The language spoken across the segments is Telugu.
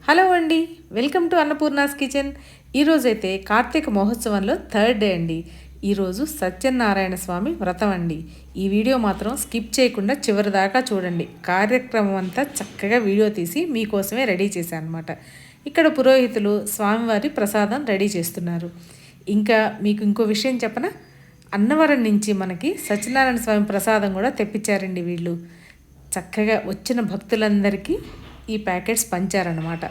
హలో అండి వెల్కమ్ టు అన్నపూర్ణాస్ కిచెన్. ఈరోజైతే కార్తీక మహోత్సవంలో థర్డ్ డే అండి. ఈరోజు సత్యనారాయణ స్వామి వ్రతం అండి. ఈ వీడియో మాత్రం స్కిప్ చేయకుండా చివరి దాకా చూడండి. కార్యక్రమం అంతా చక్కగా వీడియో తీసి మీకోసమే రెడీ చేశాను అనమాట ఇక్కడ పురోహితులు స్వామివారి ప్రసాదం రెడీ చేస్తున్నారు. ఇంకా మీకు ఇంకో విషయం చెప్పనా? అన్నవరం నుంచి మనకి సత్యనారాయణ స్వామి ప్రసాదం కూడా తెప్పించారండి వీళ్ళు. చక్కగా వచ్చిన భక్తులందరికీ ఈ ప్యాకెట్స్ పంచారనమాట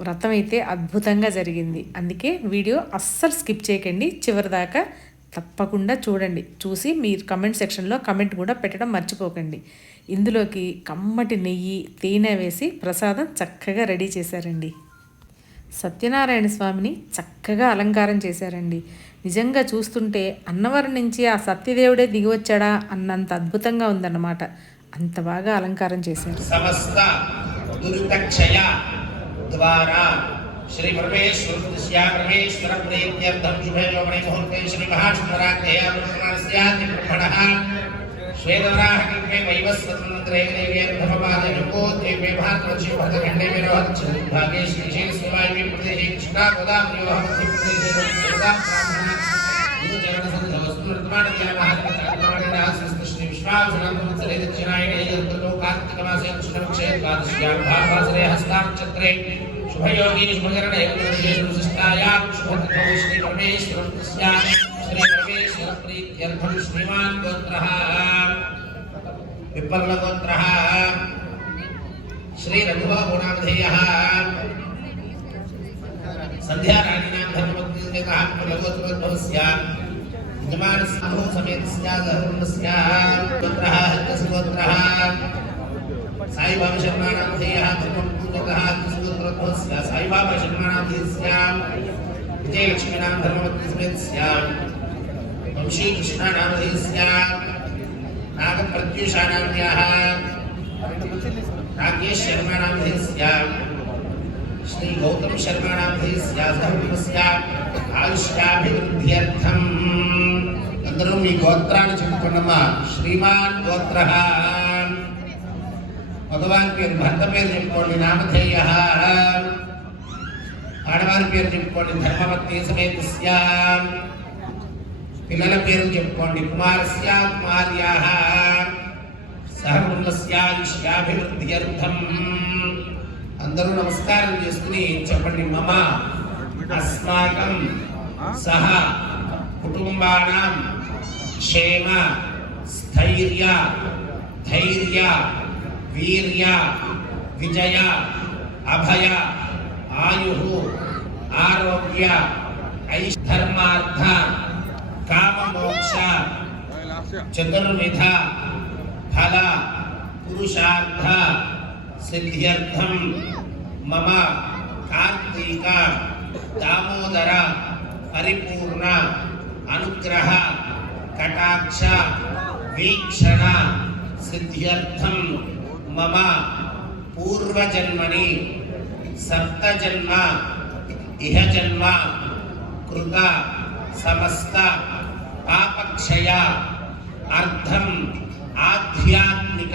వ్రతం అయితే అద్భుతంగా జరిగింది. అందుకే వీడియో అస్సలు స్కిప్ చేయకండి. చివరి దాకా తప్పకుండా చూడండి. చూసి మీరు కమెంట్ సెక్షన్లో కమెంట్ కూడా పెట్టడం మర్చిపోకండి. ఇందులోకి కమ్మటి నెయ్యి తేనె వేసి ప్రసాదం చక్కగా రెడీ చేశారండి. సత్యనారాయణ స్వామిని చక్కగా అలంకారం చేశారండి. నిజంగా చూస్తుంటే అన్నవరం నుంచి ఆ సత్యదేవుడే దిగివచ్చాడా అన్నంత అద్భుతంగా ఉందన్నమాట. అంత బాగా అలంకారం చేశారు సమస్త దురితక్షయ ద్వారా శ్రీ పరమేశ్వర పరమేశ్వరస్య పరమేశ్వర ప్రీత్యర్థం శుభే లోమణి ముహూర్తే శ్రీ మహాశుభరాజ్ఞయాస్యాతి బ్రహ్మణః శ్వేతవరాహకల్పే వైవస్వతంత్రే దేవ్యేర్ధమపాదయోగో దేవ్యే మహాత్మజీ భరతఖండే విరోహచ్చ భాగే శ్రీ శ్రీ శివాయి ప్రదేశే కృష్ణా గోదావరి మధ్య ప్రదేశే గోదా బ్రాహ్మణ గురుచరణ సంధవస్తు నిర్మాణ జ్ఞాన మహాత్మ विश्वासनंदवत्सरे दक्षिणायणे यन्त्रतो कार्तिकमासे कृष्णपक्षे द्वादश्यां भाद्वासरे हस्ताक्षत्रे शुभयोगी शुभकरण एकविंशेषुशिष्टायां शुभकृतौ श्रीपरमेश्वरं तस्या श्रीपरमेश्वरप्रीत्यर्थं श्रीमान् गोत्रः विपर्णगोत्रः श्रीरघुबाबुनामधेयः सन्ध्याराणीनां धर्मज्ञः लघुत्वोद्भवस्य जमान यजमानस्नाहो समेत स्यागोत्रः हस्तस्वोत्रः साई बाबा शर्माना थे यहाँ शर्माणां ध्येयः त्रिमपूतकः कृष्णोत्रत्वो स्या साई बाबा शर्माना थे शर्माणां ध्येयः स्याम् विजयलक्ष्मीणां धर्मवत्ति समेत स्याम् वंशी कृष्णाणां नाग प्रत्युषा नाम याः राकेश शर्माणां थे स्याम् श्री गौतम शर्माणां ध्येयः स्या सह आयुष्याभिवृद्ध्यर्थम्। అందరూ మీ గోత్రాన్ని చెప్పుకున్నమ్మా. శ్రీమాన్ గోత్ర భగవాన్ పేరు భర్త పేరు చెప్పుకోండి నామధేయ. ఆడవారి పేరు చెప్పుకోండి ధర్మవత్తి సమేతస్య. పిల్లల పేరు చెప్పుకోండి కుమారస్య కుమార్యా. అర్థం అందరూ నమస్కారం చేసుకుని చెప్పండి మమ. అస్మాకం సహ కుటుంబానాం क्षेम स्थैर्य धैर्य वीर्य विजय अभय आयु आरोग्य ऐश्धर्मार्थ काम मोक्ष चतुर्विध फल पुरुषार्थ सिद्ध्यर्थम मम कांतिका दामोदर परिपूर्ण अनुग्रह कटाक्ष, वीक्षण सिद्ध्यर्थम मम पूर्वजन्मनि, सप्तजन्म इह जन्म कृत, समस्त, पापक्षय अर्थम आध्यात्मिक,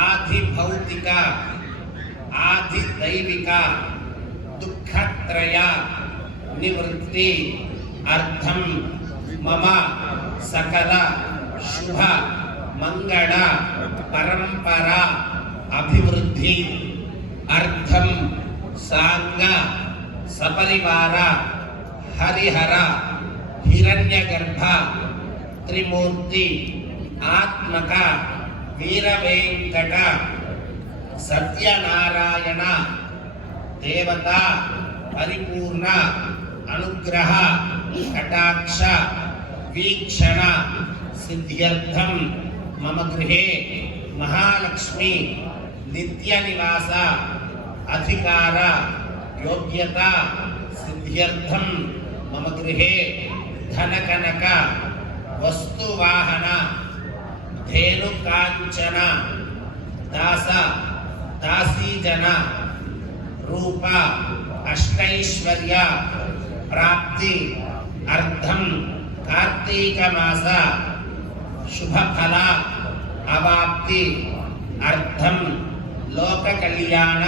आधिभौतिक, आधिदैविक, दुःखत्रय, निवृत्ति अर्थम మమ సకల శుభ మంగళ పరంపర అభివృద్ధి అర్థం సాంగ సపరివార హరిహర హిరణ్యగర్భ త్రిమూర్తి ఆత్మక వీరవేంకట సత్యనారాయణ దేవత పరిపూర్ణ అనుగ్రహ కటాక్ష वीक्षण सिद्ध्यर्थम मम गृह महालक्ष्मी, नित्य निवास, अधिकार, योग्यता सिद्ध्यर्थम मम गृह धनकनक, वस्तुवाहन धेनुकांचन दास, दासीजन, रूप, अष्टैश्वर्य, प्राप्ति, अर्धम అర్థం కార్తీక మాస శుభఫల అవాప్తి అర్థం లోక కళ్యాణ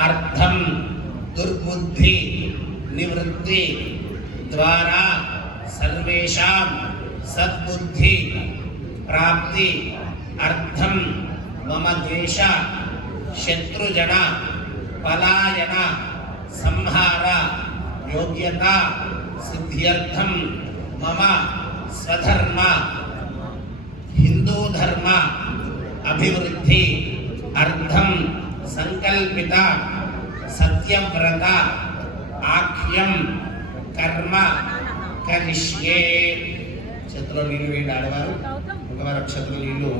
అర్థం దుర్బుద్ధి నివృత్తి ద్వారా సర్వేషాం సద్బుద్ధి ప్రాప్తి అర్థం మమ ద్వేష శత్రుజన పలాయన సంహార యోగ్యత సిద్ధ్యర్థం మమ స్వధర్మ హిందూ ధర్మ అభివృద్ధి అర్థం సంకల్పిత సత్యవ్రత ఆఖ్యం కర్మ కరిష్యే చేతిలో నీళ్ళు వేయండి ఆడవారు మగవారు అక్షతలు నీళ్ళు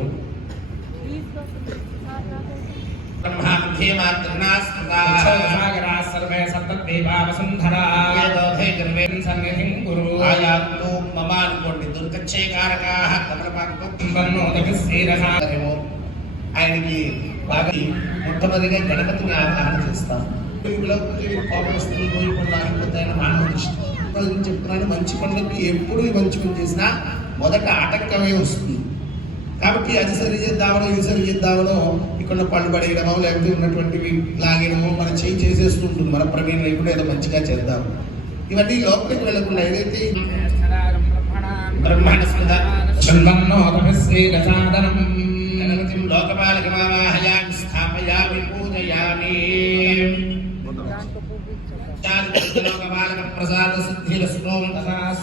బ్రహ్మాంధే మాతృనా మమ అనుకోండి దుర్గచ్చే కారకా కమలపాకము ఆయనకి బాగా మొట్టమొదటిగా గణపతిని ఆరాధన చేస్తాం. కోపం మానవ దృష్టి. చెప్తున్నాను మంచి పనులకి ఎప్పుడు మంచి పని చేసినా మొదట ఆటంకమే వస్తుంది. కాబట్టి అది సరి చేద్దామనో ఇది సరి చేద్దామనో ఇక్కడ పళ్ళు పడేయడమో లేకపోతే ఉన్నటువంటివి లాగేయడమో మన చేయి చేసేస్తూ ఉంటుంది. మన ప్రమేయం లేకుండా ఏదో మంచిగా చేద్దాం. ఇవన్నీ లోపలికి వెళ్ళకుండా ఏదైతే బ్రహ్మాండ లోకపాలకమావాహయామి స్థాపయామి పూజయామి. లోకపాలక ప్రసాద సిద్ధిరస్తు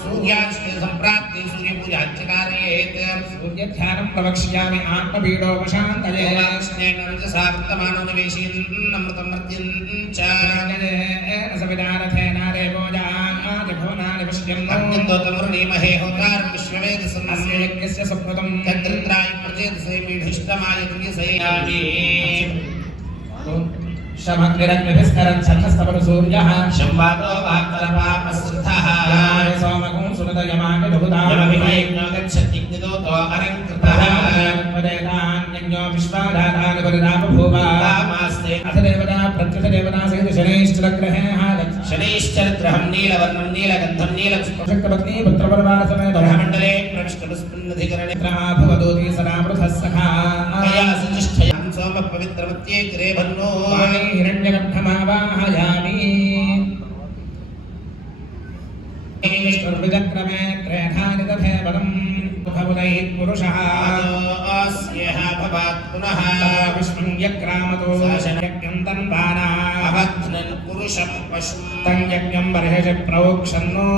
సూర్యాశ్రయ ते सूर्यपूजाच्चकार्येत् सूर्यध्यानं प्रवक्ष्यामि आत्मपीडोपशान्तये स्नेन रजसा वृत्तमानोनिवेशयन्नमृतं मृत्यं च ृणीमहे होतार्विश्ववेदसंस्य सुकृतं चन्द्राय प्रचेतसे मीढिष्टमाय दिवसयामि शमग्निरग्निभिस्करन् सन्नस्तपरसूर्यः शम्वादो वाक्तरपापस्य చంద్రింద్రాయ ప్రచేతసే మీఢిష్టమాయ దివ్యసయామి శమగ్నిరగ్నిభిస్కరన్ సన్నస్తవన సూర్యః శంవాదో వాక్తలపాపసృతః యాయ సోమకం సునదయమాని బహుదాయ యమవిమయజ్ఞో గచ్చత్తిగ్నిదోతో అలంకృతః పదేతాన్యజ్ఞో విశ్వాధాతాని పరిదాపభూవ రామాస్తే అథ దేవతా ప్రత్యుత దేవతా సహిత శనైశ్చరగ్రహే శనైశ్చరగ్రహం నీలవర్ణం నీలగంధం నీలపుష్పం శక్తపత్ని దధే బలం భవదై పురుషः ఆస్యేహ భవాత్ పునః విష్ణుం యక్రామతో యజ్ఞం తన్వానా అవధ్నన్ పురుషం పశుం తం యజ్ఞం బర్హిష ప్రవోక్షన్నో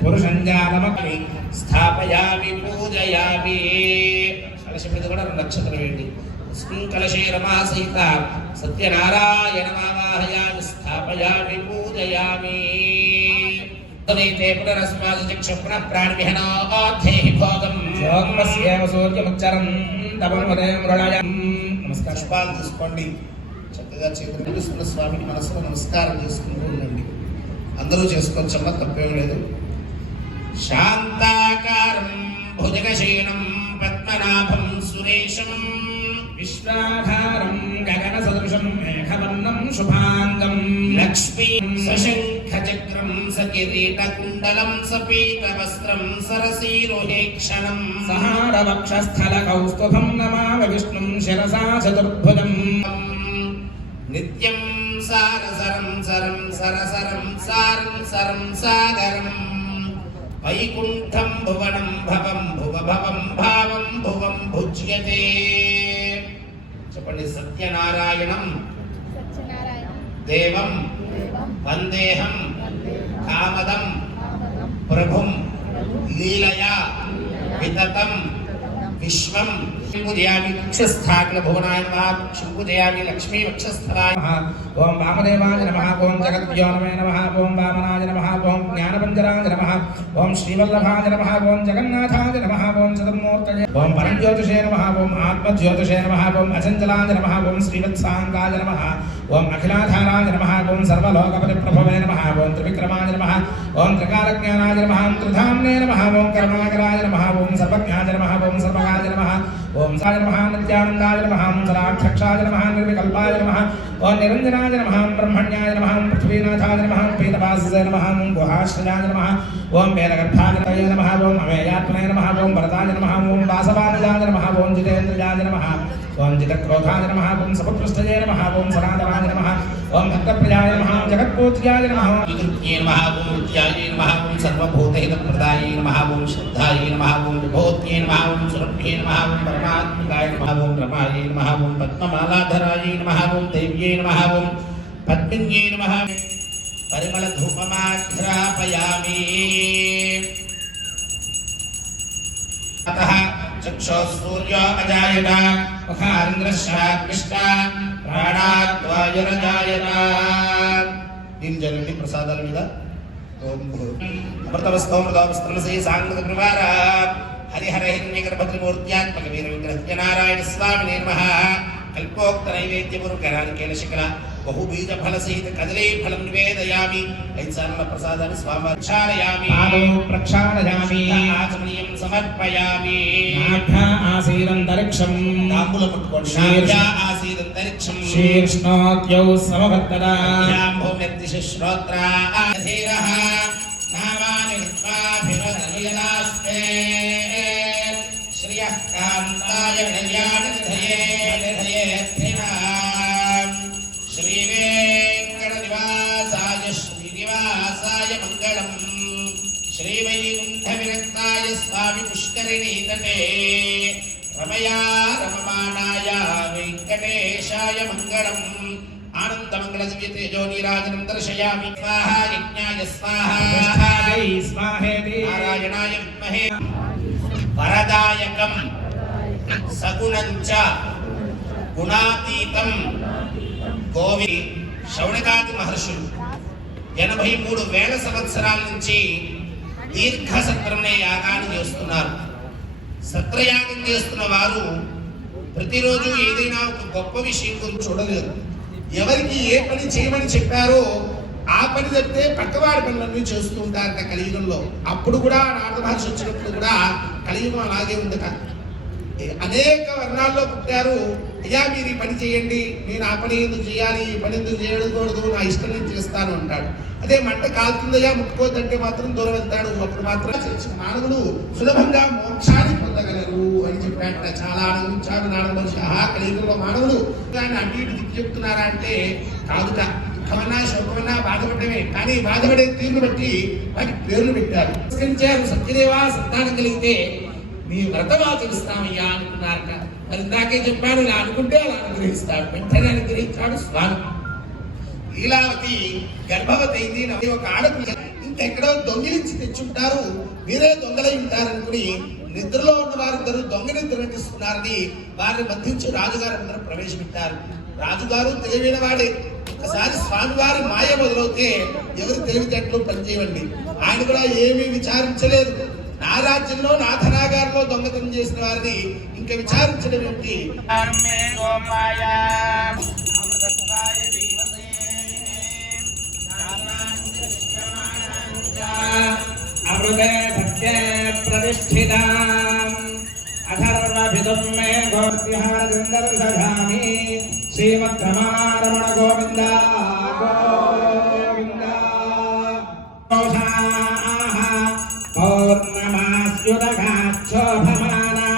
పురుషం జాతమపి స్థాపయామి పూజయామి కలశం మీద కూడా రెండు నక్షత్రం వేయండి కలశే రమా సహిత సత్యనారాయణ మావాహయామి స్థాపయామి పూజయామి తదైతే పునరస్మాద చక్షు పునః ప్రాణిభిహనోధేహి భోగం యోగమస్యేవ సూర్యముచ్చరం తపమదే మృళయ నమస్కారం పుష్పాలు తీసుకోండి. చక్కగా చేతులు స్వామికి మనసులో నమస్కారం చేసుకుంటూ ఉండండి. అందరూ చేసుకోవచ్చమ్మా తప్పేం లేదు. శాంతాకారం భుజగశయనం పద్మనాభం సురేశం విశ్వాధారం గగన సదృశం మేఘవర్ణం శుభాంగం. లక్ష్మీ సశంఖచక్రం సకిరీటకుండలం సపీతవస్త్రం సరసీరుహేక్షణం. సహారవక్షస్థల కౌస్తుభం నమామి విష్ణుం శిరసా చతుర్భుజం. నిత్యం సారసరం సరం సరసరం సారం సరం సాగరం. వైకుంఠం భువనం భవం భువ భవం భావం భువం భుజ్యతే. చెప్పండి. సత్యనారాయణం. దేవం. వందేహం. కామదం. ప్రభుం. లీలయా. వితతం. విశ్వం. పూజయామి వక్షస్థాకుల భువనాయ నమః పూజయామి లక్ష్మీ వక్షస్థలాయ ఓం వామదేవాయ నమ ఓం జగద్వ్యోనమే నమ ఓం వామనాయ నమ ఓం జ్ఞానపంజరాయ నమ ఓం శ్రీవల్లభాయ నమ ఓం జగన్నాథాయ నమ ఓం చతుర్మూర్తయ ఓం పరంజ్యోతిషే నమ ఓం ఆత్మజ్యోతిషే నమ ఓం అచంచలాయ నమ ఓం శ్రీవత్సాంగాయ నమ ఓం అఖిలాధారాయ నమ ఓం సర్వలోకపతి ప్రభవే నమ ఓం త్రివిక్రమాయ నమ ఓం త్రికాలజ్ఞానాయ నమ త్రిధామ్నే నమ ఓం కరుణాకరాయ నమ ఓం సర్వజ్ఞాయ నమ ఓం సర్వగాయ నమ ఓం సాయ నమ నిత్యానందాయ నమ ఓం సదాక్షక్షాయ నమ నిర్వికల్పాయ నమ ఓం నిరంజనాయ నమ బ్రహ్మణ్యాయ నమ పృథ్వీనాథాయ నమ పీతపాసాయ నమ గుహాశ్రయాయ నమ ఓం వేదగర్భాయ నమ ఓం అమేయాత్మనే నమ ఓం వరదాయ నమ ఓం వాసవానుజాయ నమ ఓం జితేంద్రజాయ నమ ఓం జితక్రోధాయ నమ ఓం సపుత్రస్థజే నమ ఓం సనాతనాయ నమ ओम भक्तप्रदाय नमः। जगत्पूज्याय नमः विद्युत्ये नमः ओम विद्याये नमः ओम सर्वभूतहितप्रदाय नमः ओम श्रद्धाय नमः ओम विभूत्ये नमः ओम सुरभ्ये नमः ओम परमात्मकाय नमः ओम रमाये नमः ओम पद्ममालाधराय नमः ओम देव्ये नमः ओम पद्मिन्ये नमः। परिमलधूपमाघ्रापयामि अतः चक्षुः सूर्यो अजायत मुखान्द्रश्चाग्निष्टा ప్రాణాద్వాయురజాయత ప్రసాదాల మీద. ఓం అమృతవస్తోమృతవస్త్రమసే సాంగత ప్రవార హరిహర హిరణ్యగర్భద్రిమూర్త్యాత్మక వీర విగ్రహ నారాయణ స్వామి నమః. కల్పోక్త నైవేద్యమురు కరానికేన శిఖర బహుబీజ ఫల సహిత కదలే ఫలం నివేదయామి. ఐదు సార్ల ప్రసాదాన్ని స్వామి క్షాళయామి పాదౌ ప్రక్షాళయామి. ఆచమనీయం సమర్పయామి. నాభ్యా ఆసీదంతరిక్షం తాంబూల పట్టుకోండి. నాభ్యా ఆసీదంతరిక్షం శీర్ష్ణోద్యౌ సమవర్తదా భూమ్యర్దిశశ్రోత్రాధీరः నామాని విద్వాభిమదనుయనాస్తే శ్రియः కాంతాయ కళ్యాణనిధయే నిధయేర్థినాం శ్రీవేంకటనివాసాయ శ్రీనివాసాయ మంగళం శ్రీవైకుంఠవిరక్తాయ స్వామి పుష్కరిణీతటే రమయా రమమాణాయ వెంకటేశాయ మంగళం ఆనందమంగళ దివ్య తేజో నీరాజనం దర్శయామి స్వాహా యజ్ఞాయ స్వాహా ప్రతిష్టాయై స్వాహేతి నారాయణాయ విద్మహే వరదాయకం సగుణం గుణాతీతం గోవి శౌనకాది మహర్షులు ఎనభై మూడు వేల సంవత్సరాల నుంచి దీర్ఘ సత్రమనే యాగాన్ని చేస్తున్నారు. సత్రయాగం చేస్తున్న వారు ప్రతిరోజు ఏదైనా ఒక గొప్ప విషయం గురించి చూడలేరు ఎవరికి ఏ పని చేయమని చెప్పారో ఆ పని తప్పితే పక్కవాడి పనులన్నీ చేస్తూ ఉంటారట కలియుగంలో. అప్పుడు కూడా నారద భాష వచ్చినప్పుడు కూడా కలియుగం అలాగే ఉందట. అనేక వర్ణాల్లో పుట్టారు. అయ్యా మీరు ఈ పని చేయండి. నేను ఆ పని ఎందుకు చేయాలి? ఈ పని ఎందుకు చేయకూడదు? నా ఇష్టం నేను చేస్తాను అంటాడు. అదే మంట కాలుతుందయ్యా ముట్టుకోదంటే మాత్రం దూరం వెళ్తాడు. అప్పుడు మాత్రం చేసిన సులభంగా మోక్షాన్ని పొందగలరు అని చెప్పాట చాలా ఆనందించాడు. నాడు మనిషి ఆహా కలియుగంలో మానవులు దాన్ని అటు ఇటు దిక్కు చెప్తున్నారా అంటే కాదుట. దుఃఖమన్నా శోకమన్నా బాధపడమే కానీ బాధపడే తీరును బట్టి వాటి పేర్లు పెట్టారు. నమస్కరించారు సత్యదేవా సంతానం కలిగితే నీ వ్రతం ఆచరిస్తామయ్యా అనుకున్నారట. మరి ఇందాకే చెప్పాను ఇలా అనుకుంటే అలా అనుగ్రహిస్తాడు. వెంటనే అనుగ్రహించాడు స్వామి. లీలావతి గర్భవతి అయింది. ఒక ఆడపిల్ల. ఇంకెక్కడో దొంగిలించి తెచ్చుంటారు. మీరే దొంగలై ఉంటారనుకుని నిద్రలో ఉన్న వారిద్దరు దొంగ నిద్ర నటిస్తున్నారని వారిని బంధించి రాజుగారు అందరూ ప్రవేశపెట్టారు. రాజుగారు తెలివైన వాడే ఒకసారి స్వామివారి మాయ మొదలవుతే ఎవరు తెలివితేటలు పనిచేయండి ఆయన కూడా ఏమీ విచారించలేదు. నా రాజ్యంలో నా ధనాగారంలో దొంగతనం చేసిన వారిని ఇంకా విచారించడం ఏమిటి? అమృత సత్యే प्रतिष्ठिताम्। अथर्वभिदुं मे गोद्विहारविन्दर्षधामि श्रीमद्रमारमण गोविन्दा। गोविन्दा कोषाः पौर्णमास्युदघाक्षोभमाना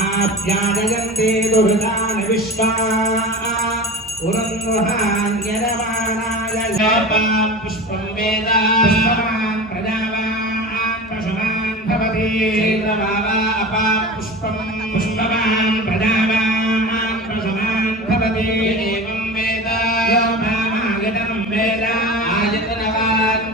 आप्याजयन्ते पुष्पं वेदा। మామాయతనం వేద ఆయతనవాన్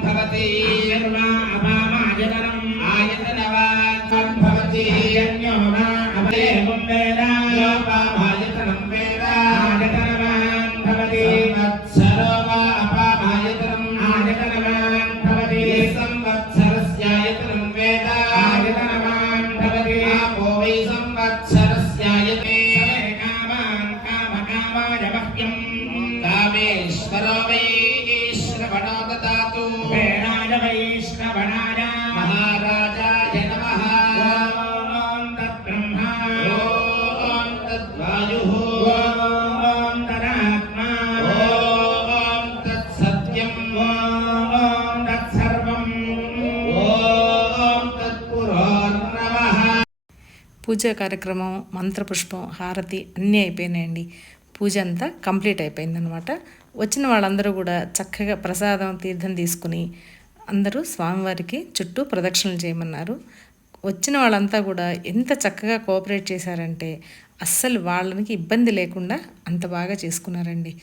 పూజా కార్యక్రమం మంత్రపుష్పం హారతి అన్నీ అయిపోయినాయండి. పూజ అంతా కంప్లీట్ అయిపోయిందనమాట. వచ్చిన వాళ్ళందరూ కూడా చక్కగా ప్రసాదం తీర్థం తీసుకుని అందరూ స్వామివారికి చుట్టూ ప్రదక్షిణలు చేయమన్నారు. వచ్చిన వాళ్ళంతా కూడా ఎంత చక్కగా కోఆపరేట్ చేశారంటే అస్సలు వాళ్ళకి ఇబ్బంది లేకుండా అంత బాగా చేసుకున్నారండి.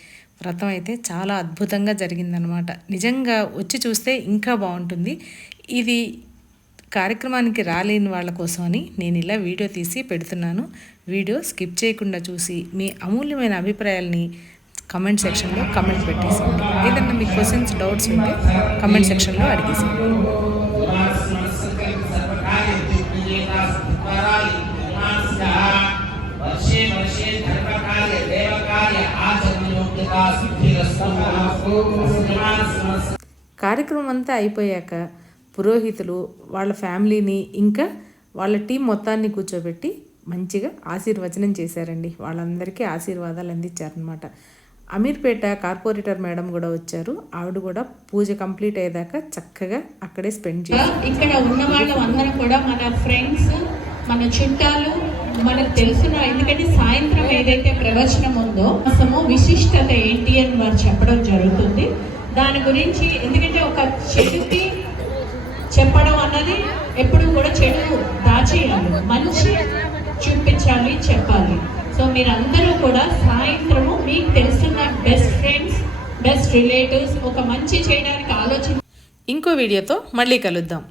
వ్రతం అయితే చాలా అద్భుతంగా జరిగిందనమాట. నిజంగా వచ్చి చూస్తే ఇంకా బాగుంటుంది. ఇది కార్యక్రమానికి రాలేని వాళ్ళ కోసమని నేను ఇలా వీడియో తీసి పెడుతున్నాను. వీడియో స్కిప్ చేయకుండా చూసి మీ అమూల్యమైన అభిప్రాయాల్ని కమెంట్ సెక్షన్లో కమెంట్ పెట్టేసేయండి. ఏదన్నా మీ క్వశ్చన్స్ డౌట్స్ ఉంటే కమెంట్ సెక్షన్లో అడిగేసేయండి. కార్యక్రమం అంతా అయిపోయాక పురోహితులు వాళ్ళ ఫ్యామిలీని ఇంకా వాళ్ళ టీం మొత్తాన్ని కూర్చోబెట్టి మంచిగా ఆశీర్వచనం చేశారండి. వాళ్ళందరికీ ఆశీర్వాదాలు అందించారనమాట అమీర్పేట కార్పొరేటర్ మేడం కూడా వచ్చారు. ఆవిడ కూడా పూజ కంప్లీట్ అయ్యేదాకా చక్కగా అక్కడే స్పెండ్ చేశారు. ఇక్కడ ఉన్న వాళ్ళందరూ అందరం కూడా మన ఫ్రెండ్స్ మన చుట్టాలు మనకు తెలుసున్న ఎందుకంటే సాయంత్రం ఏదైతే ప్రవచనం ఉందో అసలు విశిష్టత ఏంటి అని వారు చెప్పడం జరుగుతుంది. దాని గురించి ఎందుకంటే ఒక చెడుకి చెప్పడం అన్నది ఎప్పుడు కూడా చెడు దాచేయాలి. మంచి చూపించాలి చెప్పాలి. సో మీరందరూ కూడా సాయంత్రము మీకు తెలుసున్న బెస్ట్ ఫ్రెండ్స్ బెస్ట్ రిలేటివ్స్ ఒక మంచి చేయడానికి ఆలోచన ఇంకో వీడియోతో మళ్ళీ కలుద్దాం.